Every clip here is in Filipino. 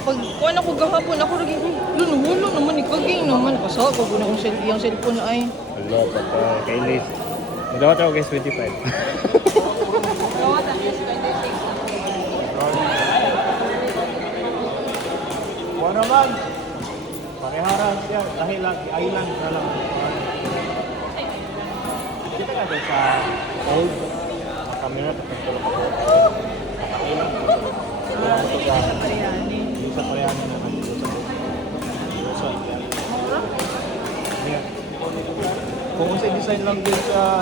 Pag kuha na ko gahapon, ako lagi ko, lunuhulo naman, ikaging naman. Kasawa ko na kung yung cellphone na ay. Hello, papa. Kailis. Nagawa tayo guys 25. Kuha naman. Pareharan siya. Dahil island na lang. Kita ka doon sa old camera. Tapos ko. Island. Sa Pariani. Yung sa Pariani naman. Yung sa yeah. Kung sa design lang din sa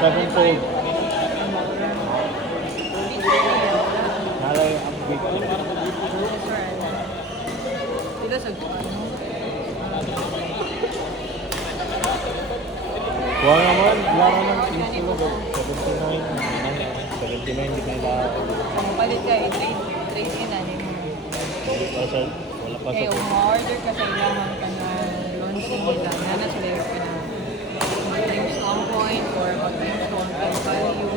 sevenfold. Nalay ang big. Sila sa ano? Kuha naman, wala naman gusto mo. 79 di nila. Ang palit ka, trade in na nimo. Wala pa Eh, sa umorder ka sa ilang ka na launching nila. Nana sila yung ka na mag-times on point or mag-times on time value.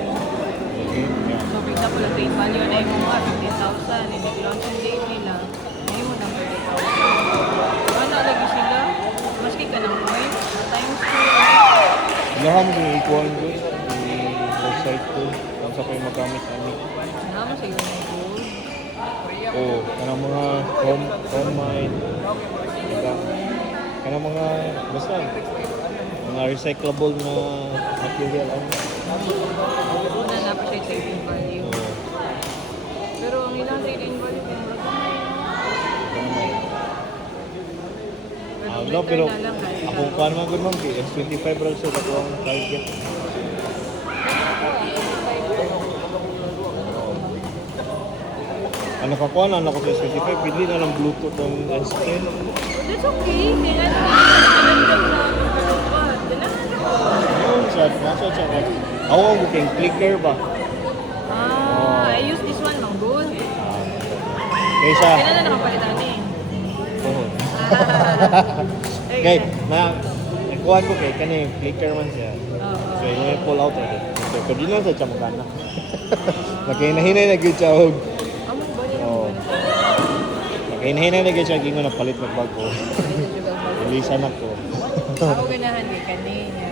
So, for example, ang trade value na yung mga 15,000 and yung launching date nila, na yung ng 30,000. Ano lagi sila? Maski ka ng point, times 2. lahat mo yung ikuhan ko sa website ko kung sa kayo magamit namin. Naman sa iyo na yung gold. Oo, kanang mga home mine, kanang mga, basta, mga recyclable na material. Una na pa siya yung trading value. Oo. Pero ang ilang trading value, No, pero ako ka naman good ma'am, S25 rin sa ako ang target. Ano ka kuha na ako sa S25, pili na ng Bluetooth ng S10. That's okay. Kailan Ayun, nasa siya ka. Ako ang booking, clicker ba? I use this one, no? Good. Kaysa, Kailan na naman palitan eh? oo. Eh, Okay, nakuhaan ko kay kani clicker man siya. Oo. So, yung pull out na din. So, pwede lang sa chamukana. Nakahinahinay na gyud siya og. Amo ba niya? Oo. Nakahinahinay na gyud siya gingon na palit ng bago. Release na ko. Ako ganahan kay kanina.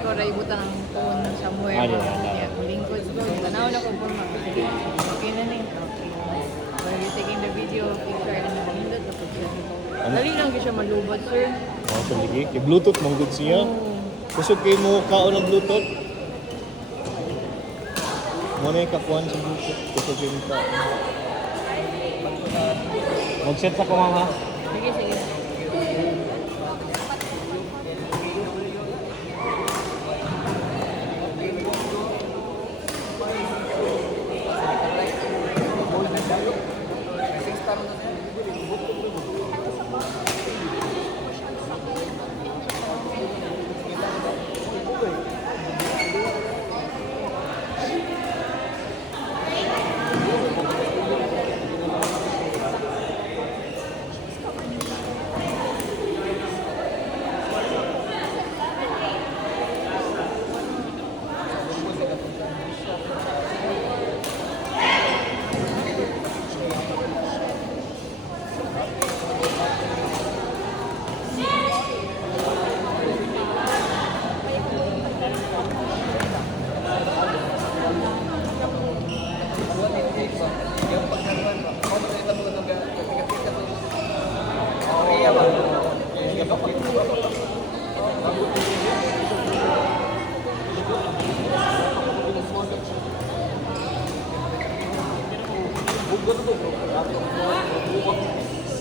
Ako ray butang ang phone somewhere. Ah, di na. Yeah, lingkod ko. Tanaw na ko po okay na ni. Okay. While you taking the video, picture na nahindot na po siya. Dali lang gyud siya malubot, sir. Oh, so lagi. Kay Bluetooth mong good siya. Oo. Kusog kay mo kaon ng Bluetooth. Mo na ikakuan sa Bluetooth. Kusog kay mo ka. Mag-set sa ko ha. Sige, sige.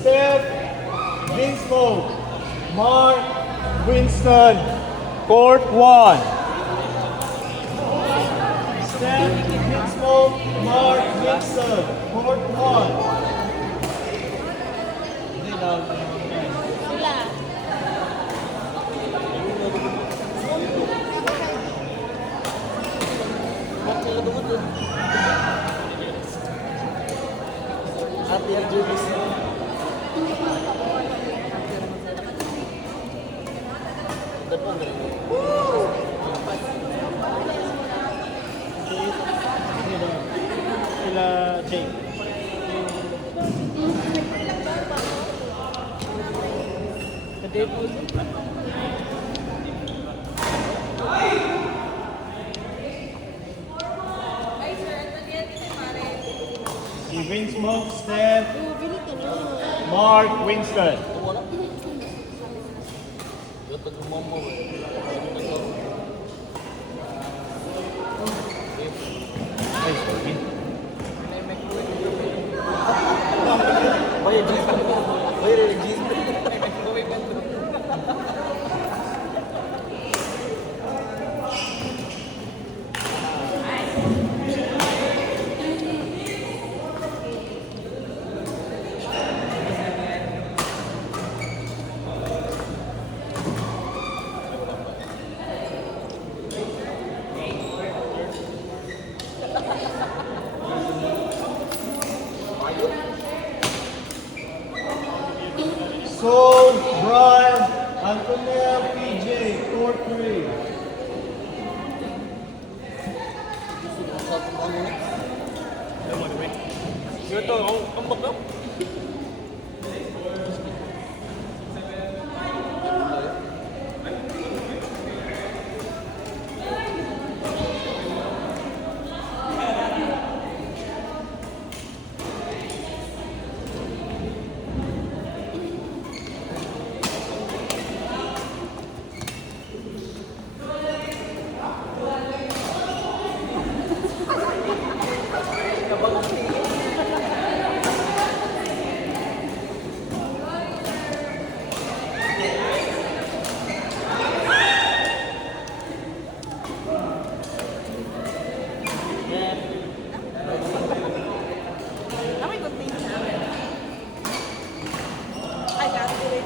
Steph Winslow, Mark Winston, Court 1. Steph Winslow, Mark Winston, Court 1. Ate Arjulis. Sila Jake. Steven Smoke, Steph. Mark Winston. Ay, sorry. Bayar regis. Sol, Brian, Antonio, PJ, court 3. Ito, ang bakal. Kami contain na. Ay, kasi.